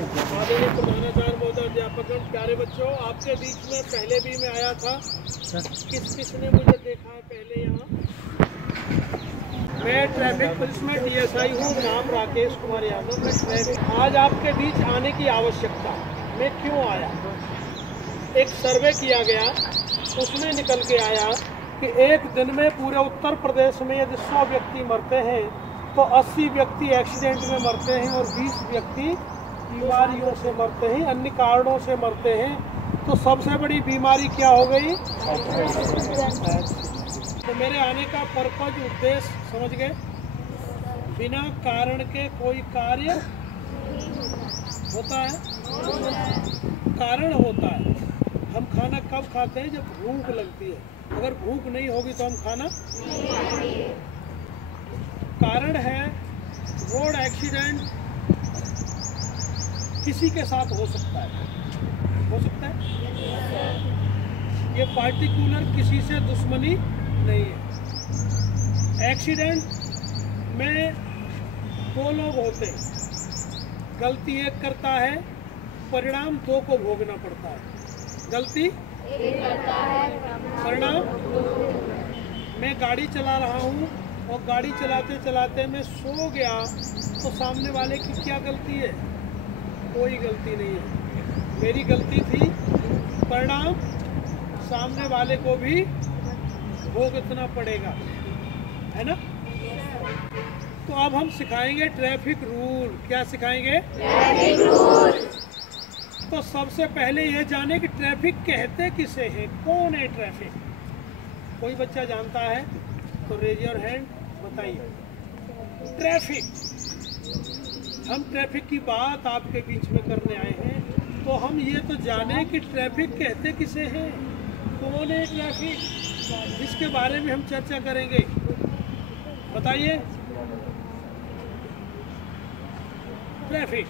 आदरणीय प्रधानाचार्य महोदय, अध्यापकगण, प्यारे बच्चों, आपके बीच में पहले भी मैं आया था। किसने मुझे देखा है पहले यहाँ? मैं ट्रैफिक पुलिस में DSI हूँ, नाम राकेश कुमार यादव। मैं ट्रैफिक आज आपके बीच आने की आवश्यकता मैं क्यों आया? एक सर्वे किया गया, उसमें निकल के आया कि एक दिन में पूरे उत्तर प्रदेश में यदि 100 व्यक्ति मरते हैं तो 80 व्यक्ति एक्सीडेंट में मरते हैं और 20 व्यक्ति बीमारियों से मरते हैं, अन्य कारणों से मरते हैं। तो सबसे बड़ी बीमारी क्या हो गई? तो मेरे आने का पर्पज, उद्देश्य समझ गए? बिना कारण के कोई कार्य होता है? कारण होता है। हम खाना कब खाते हैं? जब भूख लगती है। अगर भूख नहीं होगी तो हम खाना कारण है रोड एक्सीडेंट किसी के साथ हो सकता है, ये पार्टिकुलर किसी से दुश्मनी नहीं है। एक्सीडेंट में 2 लोग होते हैं, गलती एक करता है, परिणाम 2 को भोगना पड़ता है। गलती एक करता है, परिणाम। मैं गाड़ी चला रहा हूँ और गाड़ी चलाते चलाते मैं सो गया तो सामने वाले की क्या गलती है? कोई गलती नहीं है, मेरी गलती थी। परिणाम सामने वाले को भी भुगतना पड़ेगा, है ना? तो अब हम सिखाएंगे ट्रैफिक रूल। क्या सिखाएंगे? Traffic rule. तो सबसे पहले ये जाने कि ट्रैफिक कहते किसे हैं, कौन है ट्रैफिक? कोई बच्चा जानता है तो रेज योर हैंड, बताइए। ट्रैफिक, हम ट्रैफिक की बात आपके बीच में करने आए हैं, तो हम ये तो जाने कि ट्रैफिक कहते किसे हैं, कौन है ट्रैफिक, जिसके बारे में हम चर्चा करेंगे। बताइए। ट्रैफिक,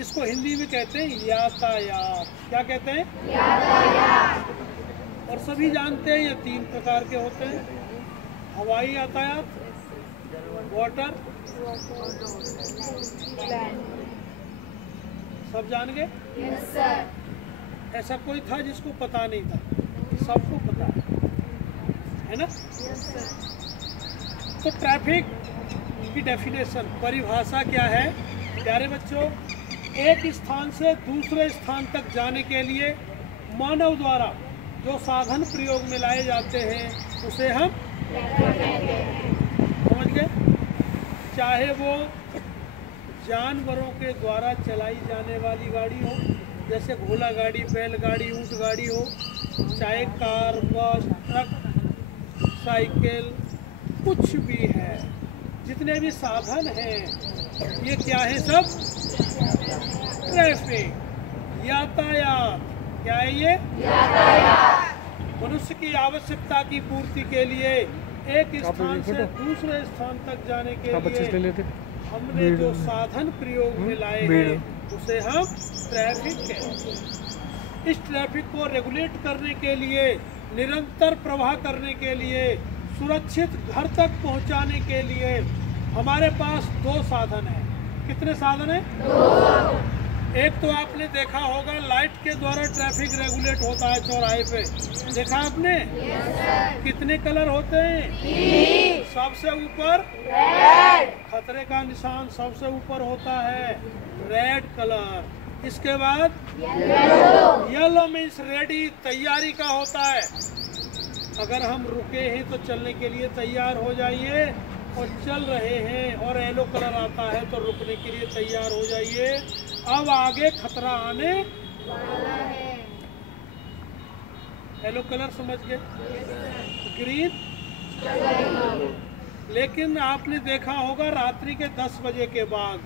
इसको हिंदी में कहते हैं यातायात। क्या कहते हैं? यातायात। और सभी जानते हैं ये 3 प्रकार के होते हैं: हवाई यातायात, वाटर, सब जान गए? Yes sir. ऐसा कोई था जिसको पता नहीं था? सबको पता है ना? Yes sir. तो ट्रैफिक की डेफिनेशन, परिभाषा क्या है? प्यारे बच्चों, एक स्थान से दूसरे स्थान तक जाने के लिए मानव द्वारा जो साधन प्रयोग में लाए जाते हैं उसे हम समझ गए। चाहे वो जानवरों के द्वारा चलाई जाने वाली गाड़ी हो, जैसे घोड़ा गाड़ी, बैलगाड़ी, ऊंट गाड़ी हो, चाहे कार, बस, ट्रक, साइकिल, कुछ भी है, जितने भी साधन हैं ये क्या है? सब ट्रैफिक, यातायात। क्या है ये? यातायात। मनुष्य की आवश्यकता की पूर्ति के लिए एक स्थान से दूसरे स्थान तक जाने के लिए हमने जो साधन प्रयोग में लाए हैं उसे हम ट्रैफिक कहते हैं। इस ट्रैफिक को रेगुलेट करने के लिए, निरंतर प्रवाह करने के लिए, सुरक्षित घर तक पहुंचाने के लिए हमारे पास 2 साधन हैं। कितने साधन हैं? 2। एक तो आपने देखा होगा, लाइट के द्वारा ट्रैफिक रेगुलेट होता है चौराहे पे। देखा आपने? yes, sir। कितने कलर होते हैं? 3। सबसे ऊपर रेड, खतरे का निशान सबसे ऊपर होता है, रेड कलर। इसके बाद येलो मीन्स रेडी, तैयारी का होता है। अगर हम रुके हैं तो चलने के लिए तैयार हो जाइए, और चल रहे हैं और येलो कलर आता है तो रुकने के लिए तैयार हो जाइए। अब आगे खतरा आने वाला है। येलो कलर समझ गए? ग्रीन। लेकिन आपने देखा होगा रात्रि के 10 बजे के बाद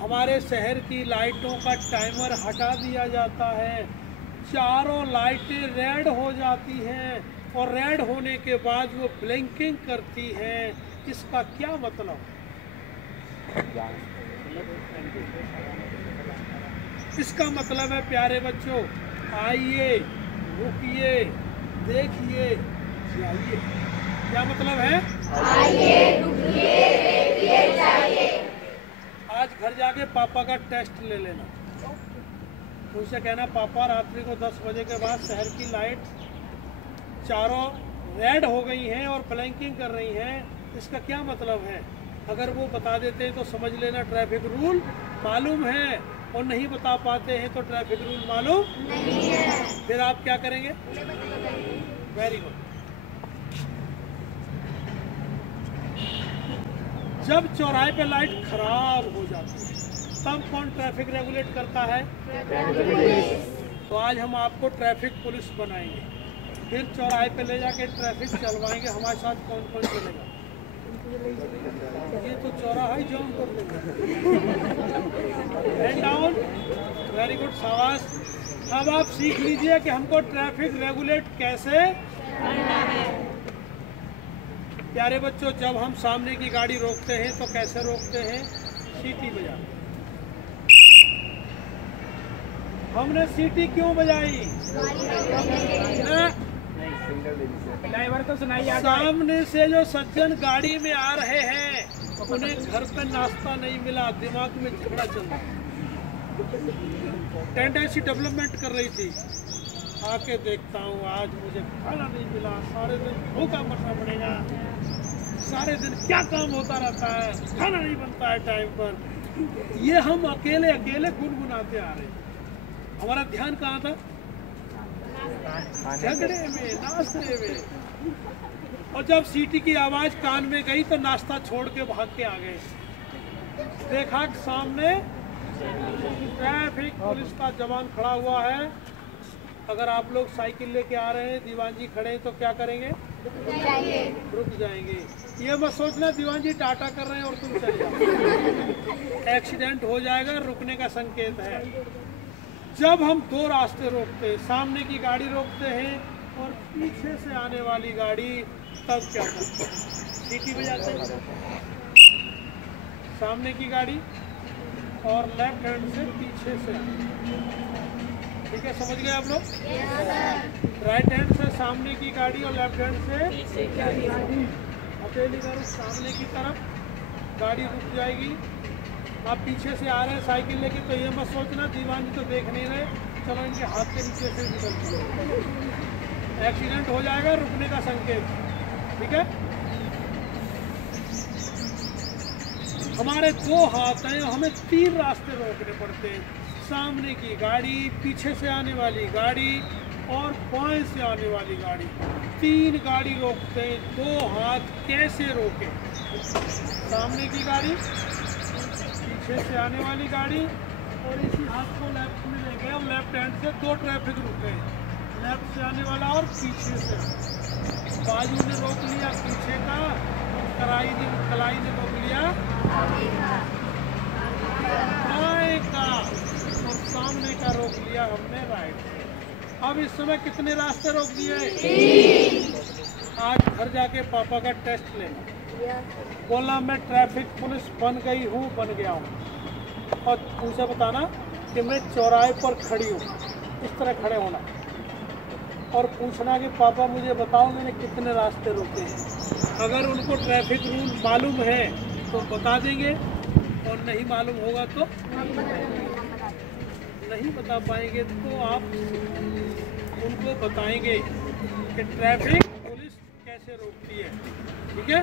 हमारे शहर की लाइटों का टाइमर हटा दिया जाता है, चारों लाइटें रेड हो जाती हैं और रेड होने के बाद वो ब्लिंकिंग करती हैं। इसका क्या मतलब? इसका मतलब है प्यारे बच्चों, आइए, रुकिए, देखिए, जाइए। क्या मतलब है? आइए, रुकिए, देखिए, जाइए। आज घर जाके पापा का टेस्ट ले लेना। उनसे कहना पापा रात्रि को 10 बजे के बाद शहर की लाइट चारों रेड हो गई हैं और ब्लैंकिंग कर रही हैं, इसका क्या मतलब है? अगर वो बता देते हैं तो समझ लेना ट्रैफिक रूल मालूम है, और नहीं बता पाते हैं तो ट्रैफिक रूल मालूम नहीं है। फिर आप क्या करेंगे? Very good. जब चौराहे पे लाइट खराब हो जाती है तब कौन ट्रैफिक रेगुलेट करता है? तो आज हम आपको ट्रैफिक पुलिस बनाएंगे, फिर चौराहे पे ले जाके ट्रैफिक चलवाएंगे। हमारे साथ कौन कौन चलेगा? ये तो चौराहा ही जाम कर देगा। हैंड डाउन, वेरी गुड, शाबाश। अब आप सीख लीजिए कि हमको ट्रैफिक रेगुलेट कैसे करना है। प्यारे बच्चों, जब हम सामने की गाड़ी रोकते हैं तो कैसे रोकते हैं? सीटी बजा। हमने सीटी क्यों बजाई? ड्राइवर को सुनाइए। सामने से जो सज्जन गाड़ी में आ रहे हैं उन्हें घर पे नाश्ता नहीं मिला, दिमाग में झगड़ा चल रहा, टेंडेंसी डेवलपमेंट कर रही थी। आके देखता हूँ आज मुझे खाना नहीं मिला, सारे दिन भूखा मरना पड़ेगा, सारे दिन क्या काम होता रहता है, खाना नहीं बनता है टाइम पर। ये हम अकेले अकेले गुनगुनाते आ रहे हैं। हमारा ध्यान कहाँ था? झगड़े में, नाश्ते में। और जब सीटी की आवाज कान में गई तो नाश्ता छोड़ के भाग के आ गए। देखा सामने ट्रैफिक पुलिस का जवान खड़ा हुआ है। अगर आप लोग साइकिल लेके आ रहे हैं, दीवान जी खड़े हैं, तो क्या करेंगे? रुक जाएंगे। ये मत सोचना दीवान जी टाटा कर रहे हैं और तुम चले जाओ, एक्सीडेंट हो जाएगा। रुकने का संकेत है। जब हम दो रास्ते रोकते हैं, सामने की गाड़ी रोकते हैं और पीछे से आने वाली गाड़ी, तब क्या करते हैं? सीटी बजाते हैं। सामने की गाड़ी और लेफ्ट हैंड से पीछे से आने, ठीक है, समझ गए आप लोग? राइट हैंड से सामने की गाड़ी और लेफ्ट हैंड से पीछे की गाड़ी। हथेली करो सामने की तरफ, गाड़ी रुक जाएगी। आप पीछे से आ रहे हैं साइकिल लेके, तो ये मत सोचना दीवान जी तो देख नहीं रहे, चलो इनके हाथ के नीचे से निकल, एक्सीडेंट हो जाएगा। रुकने का संकेत, ठीक है। हमारे दो हाथ हैं, हमें 3 रास्ते रोकने पड़ते हैं। सामने की गाड़ी, पीछे से आने वाली गाड़ी और बाएं से आने वाली गाड़ी। 3 गाड़ी रोकते हैं। 2 हाथ कैसे रोके? सामने की गाड़ी, पीछे से आने वाली गाड़ी, और इसी हाथ को लेफ्ट में ले गए। अब लेफ्ट हैंड से 2 ट्रैफिक रुक गए, लेफ्ट से आने वाला और पीछे से। बाजू ने रोक लिया पीछे का, कलाई ने रोक लिया बाएं का, और सामने का रोक लिया हमने राइट। अब इस समय कितने रास्ते रोक दिए? आज घर जाके पापा का टेस्ट लेना, बोलना मैं ट्रैफिक पुलिस बन गई हूँ, बन गया हूँ, और उनसे बताना कि मैं चौराहे पर खड़ी हूँ, इस तरह खड़े होना, और पूछना कि पापा मुझे बताओ मैंने कितने रास्ते रोके हैं। अगर उनको ट्रैफिक रूल मालूम है तो बता देंगे, और नहीं मालूम होगा तो नहीं बता पाएंगे, तो आप उनको बताएंगे कि ट्रैफिक पुलिस कैसे रोकती है, ठीक है।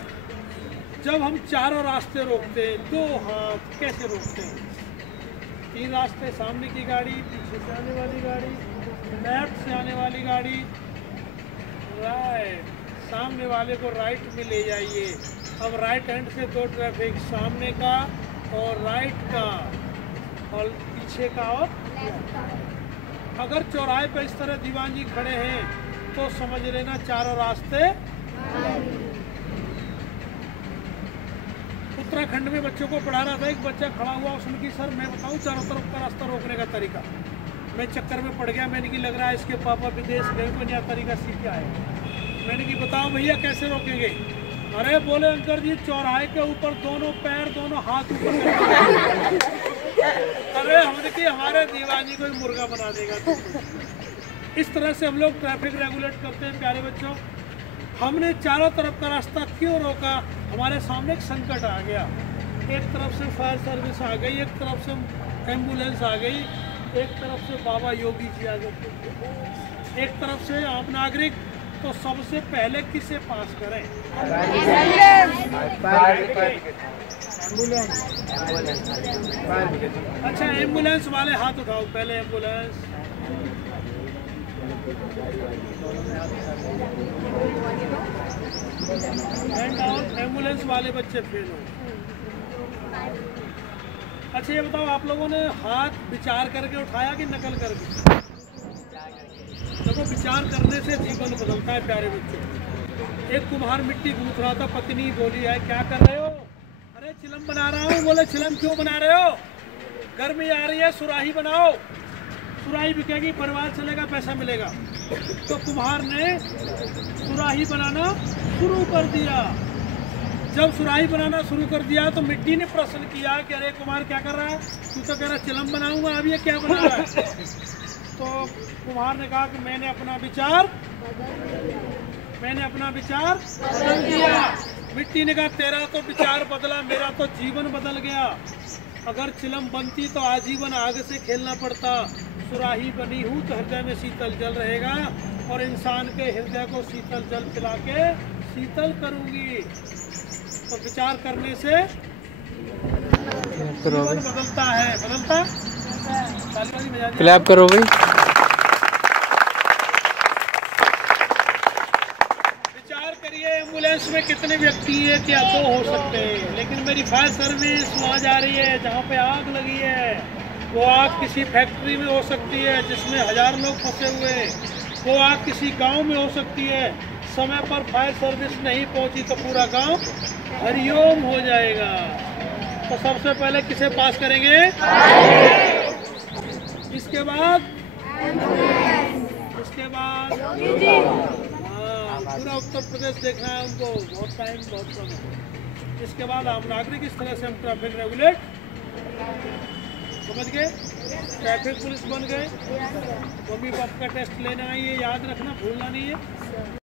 जब हम चारों रास्ते रोकते हैं, 2 हाथ कैसे रोकते हैं? 3 रास्ते, सामने की गाड़ी, पीछे से आने वाली गाड़ी, लेफ्ट से आने वाली गाड़ी, राइट, सामने वाले को राइट में ले जाइए। अब राइट हैंड से 2 ट्रैफिक, सामने का और राइट का, और पीछे का और लेफ्ट का। अगर चौराहे पर इस तरह दीवान जी खड़े हैं तो समझ लेना चारों रास्ते। उत्तराखंड में बच्चों को पढ़ा रहा था, एक बच्चा खड़ा हुआ, उसने की सर मैं बताऊं चारों तरफ का रास्ता रोकने का तरीका। मैं चक्कर में पड़ गया, मैंने की लग रहा है इसके पापा विदेश गए तो नया तरीका सीख के आए। मैंने की बताओ भैया कैसे रोकेंगे? अरे बोले अंकल जी चौराहे के ऊपर दोनों पैर दोनों हाथ ऊपर अरे हमने की हमारे दीवानी कोई मुर्गा बना देगा। इस तरह से हम लोग ट्रैफिक रेगुलेट करते हैं। प्यारे बच्चों, हमने चारों तरफ का रास्ता क्यों रोका? हमारे सामने एक संकट आ गया। एक तरफ से फायर सर्विस आ गई, एक तरफ से एम्बुलेंस आ गई, एक तरफ से बाबा योगी जी आ गए, एक तरफ से आम नागरिक। तो सबसे पहले किसे पास करें? अच्छा, एम्बुलेंस वाले हाथ उठाओ पहले। एम्बुलेंस, एम्बुलेंस वाले बच्चे फेल हो। अच्छा, ये बताओ, आप लोगों ने हाथ विचार करके उठाया कि नकल करके? देखो, विचार करने से जीवन बदलता है प्यारे बच्चों। एक कुम्हार मिट्टी गूंथ रहा था, पत्नी बोली, है क्या कर रहे हो? अरे चिलम बना रहा हूँ। बोले चिलम क्यों बना रहे हो? गर्मी आ रही है, सुराही बनाओ, सुराही बिकेगी, परिवार चलेगा, पैसा मिलेगा। तो कुम्हार ने सुराही बनाना शुरू कर दिया। जब सुराही बनाना शुरू कर दिया तो मिट्टी ने प्रश्न किया कि अरे कुम्हार क्या कर रहा है? तू तो कह रहा चिलम बनाऊंगा, अब ये क्या बना रहा है? तो कुम्हार ने कहा कि मैंने अपना विचार बदल दिया। मिट्टी ने कहा तेरा तो विचार बदला, मेरा तो जीवन बदल गया। अगर चिलम बनती तो आजीवन आग से खेलना पड़ता। सुराही बनी हूँ तो हृदय में शीतल जल रहेगा, और इंसान के हृदय को शीतल जल पिला के शीतल करूँगी। तो विचार करने से जीवन बदलता है। बदलता क्लैप करो भाई। विचार करिए, एम्बुलेंस में कितने व्यक्ति है? क्या 2 हो सकते हैं, लेकिन मेरी फायर सर्विस वहाँ जा रही है जहाँ पे आग लगी है। वो आग किसी फैक्ट्री में हो सकती है जिसमें 1000 लोग फंसे हुए हैं। वो आग किसी गांव में हो सकती है। समय पर फायर सर्विस नहीं पहुंची तो पूरा गांव हरिओम हो जाएगा। तो सबसे पहले किसे पास करेंगे? इसके बाद हाँ, पूरा उत्तर प्रदेश देखना है उनको, बहुत टाइम बहुत कम है। इसके बाद आम नागरिक। इस तरह से हम ट्रैफिक रेगुलेट, समझ गए? ट्रैफिक पुलिस बन गए। मम्मी पापा का टेस्ट लेना है, ये याद रखना, भूलना नहीं है।